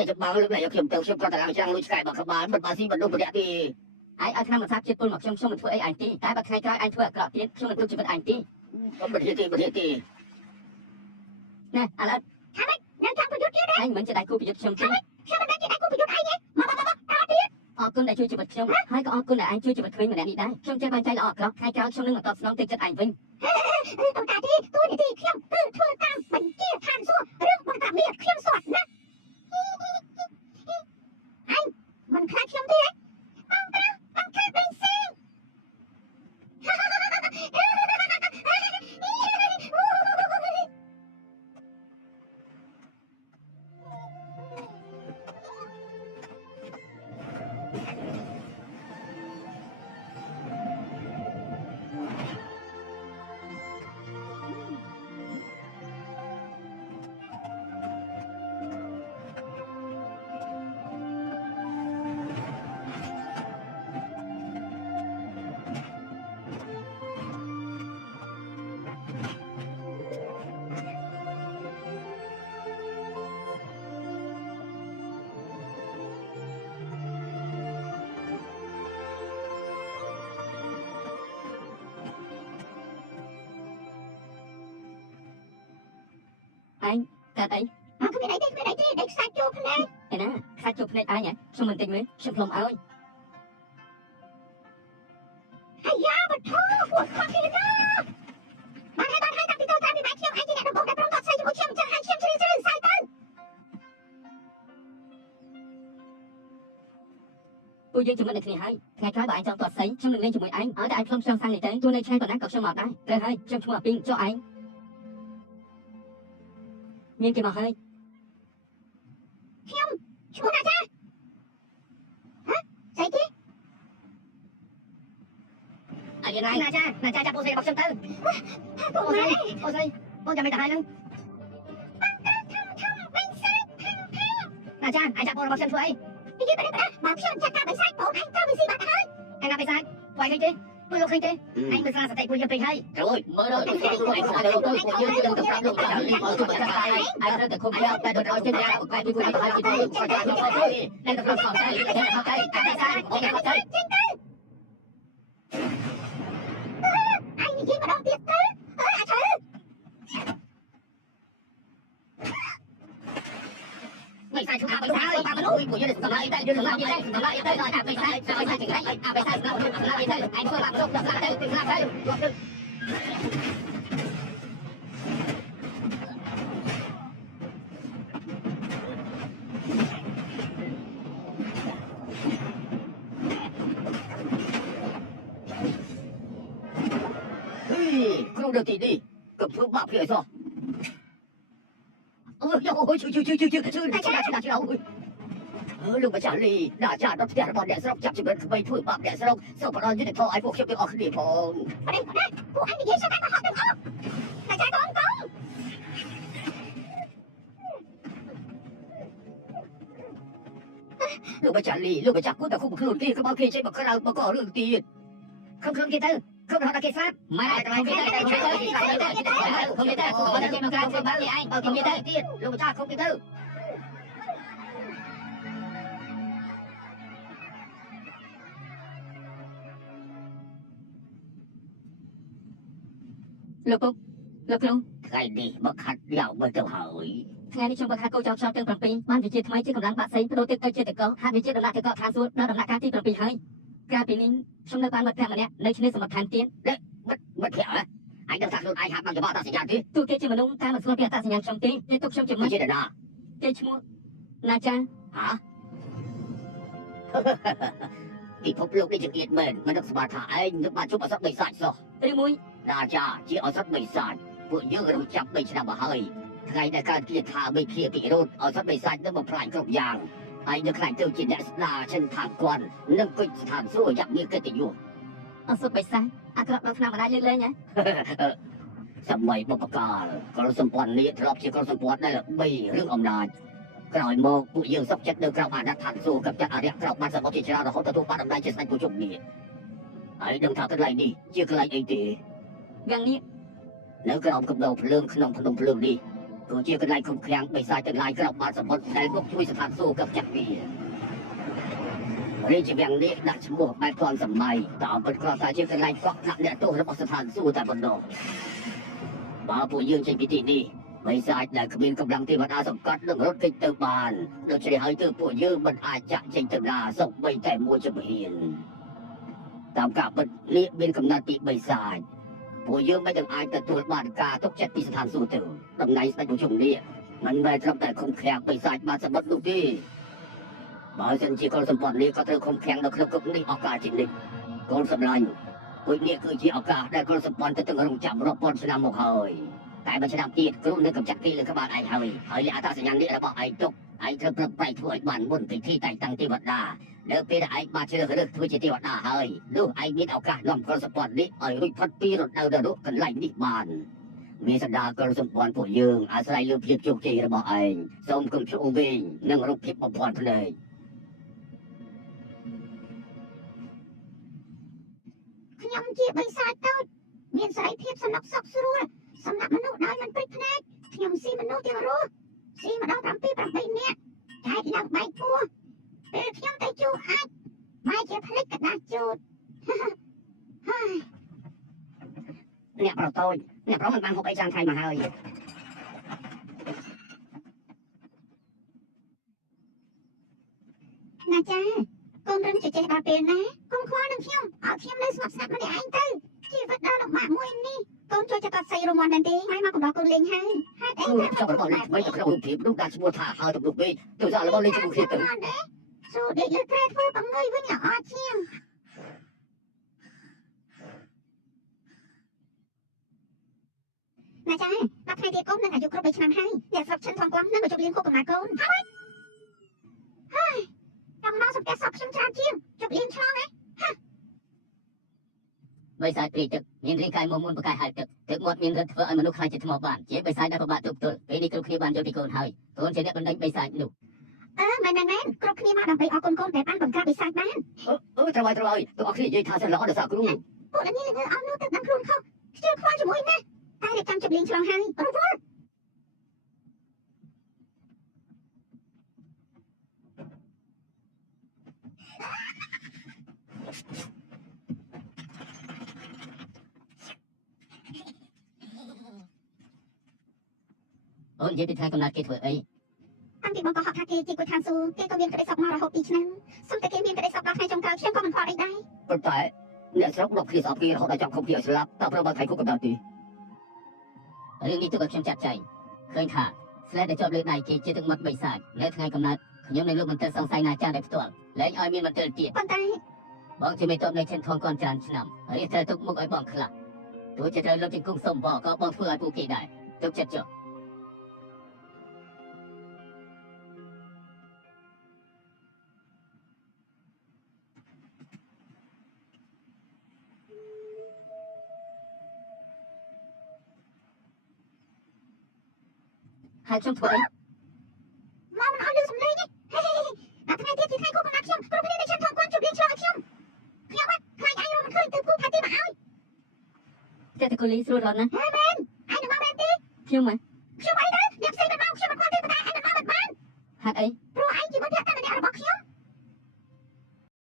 để chụp bao lúc này kiểm tiêu chụp con thằng trang nuôi chạy bằng các bạn bật bao xi bật đâu bật đẹp thì ai ở tham một sát chết tôi mặc trong mình thua anh tí cái bật hai cái anh thua cọ tiến trong mình tôi chỉ bật anh tí bật hiện thì nè à là thằng ấy đang thằng phải rút kia đấy anh vẫn chỉ đại cô bị giật trong thằng ấy sao mình đang chỉ đại cô bị rút ai nhé mà tiếp con đại chui chỉ bật trong hai con đại anh chui chỉ bật khơi mà nè đi đấy trong chơi bàn tay là cọ hai cái trong lưng mà tập xong tinh chất ảnh vinh tôi cả đi tôi thì khiêm từ thua tam bệnh kia than xua rước một tạm biệt khiêm sọt nè anh mình khai khiêm thế bằng khai bình sinh anh ta đấy không biết đấy để sai chụp này nè nè khai chụp này ai nhỉ xong mình tình mới xong lòng ơi hay da mà thua của con kia đó bạn hai tập thì tôi ra bị bãi khiêm anh chỉ nhận được bộ đẹp trong tọt xây cho bộ khiêm chân hai khiêm chơi sai tên tôi dương chúng mình được hai ngày trái bạn trong tọt xây trong mình lên chúng mình anh ở đại không sang này tới tôi này trai còn đang cọc sông mọt đấy rồi hơi trong chung pin cho anh miên kia mà hơi khiêm chú nào cha hả dậy chứ anh đi này na cha bố dây bọc sông tư bố dây bố nhà mày hai lưng na cha anh cha bố bọc sông chuối đi kia bảo khiêm cha bệnh sai bộ anh tao bị gì bạn ơi anh nào bị sai quay khinh chứ tôi lúc khinh chứ anh bị sai sẽ tay tôi nhập hay trời ơi mới đó tôi anh không được tôi cũng như đừng tập trung được chẳng đi mở tôi bật tay anh đã được không theo tay được nói trên nhà quay tôi quay tôi tôi quay tôi nên tập trung vào tay để làm tay anh sai ok ok anh gì mà đâu tiếc thế à trời mày sai chúng ta mày sai ba mươi của dân cầm lại tay đưa lại đây cầm lại đây rồi mày sai chỉnh đấy mày sai cầm lại đây anh vừa làm xong làm đây làm đây không được thì đi cầm phương bạo phía rồi ôi chứ đâu lúc mà trả lì đã trả nó trả bọn đẻ sốc chặt chỉ bên bay thổi bạc đẻ sốc sau đó như thế thôi ai buộc khiêm được ở cái phòng ở đây của anh thì sao họ từng ốc là cha con lúc mà trả lì lúc mà chắc cũng đã không được tiền cái bao kia trên bậc nào mà có được tiền không kia tư không họ đã kết sát mà lại tao biết đây không biết đây có được mà không báo gì anh không biết đây tiền lúc mà cha không biết tư lục luôn ngày đi bậc hạt gạo bên tàu hỏiថ្ងៃនេះខ្ញុំបើថាកូនចៅទាំង7បានវិជាថ្មីជាកម្លាំងបាក់សីបដូរទឹកទៅជាតកហាក់វិជាដំណាក់ទឹកកកខាងសួរដល់ដំណាក់កាលទី7ហើយក្រៅពីនេះខ្ញុំនៅបានមិត្តភក្តិម្នាក់នៅឆ្នេរសមុទ្រឋានទៀតមិត្តភក្តិanh đang thật luôn anh hát bằng cái bao ta sinh nhật thế tôi kia chỉ mà nung ta mà xua kia ta sinh nhật trong tí tiếp tục trong chừng mất chết rồi kia chmua na cha hả thì phúc lúc đi trực yết mình mà được bà thả anh nước bà chúc bà sắp bị sạch rồi đi mũi na cha chỉ ở sắp bị sạch vừa như rồi chậm bị chạm bà hơi ngày đại ca kia thả bị kia bị rôn ở sắp bị sạch nó một phải cục vàng anh được lại từ chỉ đẹp là trên thảm quan nâng quỳnh thảm rồi dặm như cái tình yêu ở sắp bị sạch à các bạn nào mà đã lên nhá sắp mày một cà còn sầm quan liệt rập chỉ còn sầm quan đây là bì รื่องông đài rồi một bụi dương sắp chết được các bạn đã thẳng dù gặp chắc à đẹp các bạn sẽ có thể ra là không thể thu ba đầm đây trên sân của chúng nhỉ ấy đừng thảo cái này đi chưa cái này ấy thì gần đi nếu cái ông cầm đầu lương không đồng lương đi គឺជាកន្លែងឃុំឃាំងបិសាចទាំងឡាយក្រោបបាតសមុទ្រដែលមកជួយស្ថានសួគ៌กับចាក់វារាជវាំងនេះដាក់ឈ្មោះបែបទាន់សម័យតើពិតគ្រាន់តែជាកន្លែងកក់ដាក់អ្នកទោសរបស់ស្ថានសួគ៌តែប៉ុណ្ណោះបើពួកយើងចេញពីទីនេះបិសាចដែលគ្មានកម្លាំងទេវតាសង្កត់នឹងរត់គេចទៅបានដូច្នេះហើយទើបពួកយើងមិនអាចចាក់ចេញទៅណាសូម្បីតែមួយជំហានតាមការពិតនេះមានកំណត់ពីបិសាចពួកយើងមិនទាំងអាចទទួលបានការទុកចិត្តពីស្ថានសួគ៌ទៅតំណែងស្ដេចប្រជុំនេះមិនមែនត្រឹមតែឃុំឃាំងបិសាចបានសមុទ្រនោះទេបើសិនជាកុលសម្ព័ន្ធនេះក៏ត្រូវឃុំឃាំងនៅក្នុងគុកនេះឱកាសជានិច្ចកូនសម្លាញ់ពួកនេះគឺជាឱកាសដែលកុលសម្ព័ន្ធទៅទាំងរងចាំរាប់ពាន់ឆ្នាំមកហើយតែមួយឆ្នាំទៀតគ្រូនឹងកម្ចាត់គេលើក្បាលឯងហើយលាអត្តសញ្ញាណនេះរបស់ឯងទុកឯងត្រូវប្រឹងប្រែងធ្វើឲ្យបានមុនពិធីតែងតាំងទេវតានៅពេលដែលឯងបានជ្រើសរើសធ្វើជាទេវតាហើយនោះឯងមានឱកាសនាំកុលសម្ព័ន្ធនេះឲ្យរួចផុតពីរដូវនរកកន្លែងនេះបានមានសណ្ដាកុលសម្ព័ន្ធពួកយើងអាស្រ័យលើភាពជោគជ័យរបស់ឯងសូមកុំភ្លុកវិញនិងរូបភាពបំផាន់ភ្នែកខ្ញុំជាបិសាចតូចមានសេរីភាពសំណុកសុខស្រួលសម្រាប់មនុស្សដោយមិនព្រិចភ្នែកខ្ញុំស៊ីមនុស្សទាំងរស់ស៊ីម្ដង7 8នាក់តែឡើងបែកពោះពេលខ្ញុំទៅជួអាចបែកជាផ្លិចกระดาษជូតអ្នកប្រតូចអ្នកប្រមិនបានហូបអីចាំងថ្ងៃមកហើយណាចាកូនរឹងចេះដល់ពេលណាកុំខ្វល់នឹងខ្ញុំឲ្យខ្ញុំនៅស្ងប់ស្ងាត់ម្នាក់ឯងទៅជីវិតដ៏លំបាកមួយនេះកូនជួយចកាត់ស្អីរមាន់មែនទេហើយមកកំដរកូនលេងហើយហេតុអីចង់របស់លេងថ្មីទៅក្នុងរូបភាពនោះដាក់ឈ្មោះថាហើយទំនុកពេកទៅសាររបស់លេងជាមួយគ្នាទៅសូដេកលើក្រែធ្វើបង្ងើយវិញល្អជាងណាចាដល់ថ្ងៃទៀតកូននឹងអាយុគ្រប់3ឆ្នាំហើយអ្នកស្រុកឈិនថងគំនឹងមកជប់លៀងគុកកំណើកូនហើយចាំមកសំកាសសក់ខ្ញុំច្រើនជាងជប់លៀងឆ្លងហ៎បិសាចព្រីទឹកមានរាងកាយមុនប្រកាយហើយទឹកមាត់មានរឹតធ្វើឲ្យមនុស្សខ្លាចជាថ្មបានជាបិសាចដែលពិបាកទប់ទល់ពេលនេះគ្រប់គ្នាបានយល់ពីកូនហើយកូនជាអ្នកបណ្ដេញបិសាចនោះមែនគ្រប់គ្នាមកដើម្បីអរគុណកូនដែលបានបង្កាត់បិសាចបានត្រូវហើយទាំងអស់គ្នានិយាយថាសិនល្អដល់សាគ្រូពួកនេះល្ងើអស់នោះទឹកដឹងខ្លួនខុសខ្ជិលខ្វាន់ជាមួយណាតែរៀបចំជប់លៀងឆ្លងហើយរវល់អូននិយាយពីថ្ងៃកំណត់គេធ្វើអីតាំងពីបងក៏ហៅថាគេជាគួយឋានសួគ៌គេក៏មានក្តីសុខមករហូត2ឆ្នាំសុំតែគេមានក្តីសុខដល់ថ្ងៃចុងក្រោយខ្ញុំក៏មិនខ្វល់អីដែរប៉ុន្តែអ្នកស្រុកដកគ្នាស្អប់គ្នារហូតដល់ចង់ខំគ្នាឲ្យស្លាប់តើប្រហែលថ្ងៃគុកកំដៅទេរឿងនេះទុកឲ្យខ្ញុំចាត់ចែងឃើញថាស្លេតដែលជាប់លើដៃគេជាទឹកមាត់បិសាចនៅថ្ងៃកំណត់ខ្ញុំនឹងលោកមន្ទិលសង្ស័យណាចាស់ដែលផ្ទាល់លែងឲ្យមានមន្ទិលទៀតប៉ុន្តែបងជាមេតបនៅឈិនថងកនច្រើនឆ្នាំហើយត្រូវទុកមុខឲ្យបងខ្លះទោះជាត្រូវលុបជង្គង់សុំបងក៏បងធ្វើឲ្យពួកគេដែរទុកចិត្តចុះហើយខ្ញុំធ្វើអីមកមិនអត់លឺសំឡេងទេដល់ថ្ងៃទៀតថ្ងៃគូកំណត់ខ្ញុំគ្រប់គ្នានៅចាំថងគាត់ជប់លៀងឆ្លងឲ្យខ្ញុំបាត់ខ្លាចឯងរកមិនឃើញទៅគូផាទីមកឲ្យតែតកូលីស្រួលរត់ណាមែនឯងនឹងមកមែនទេខ្ញុំ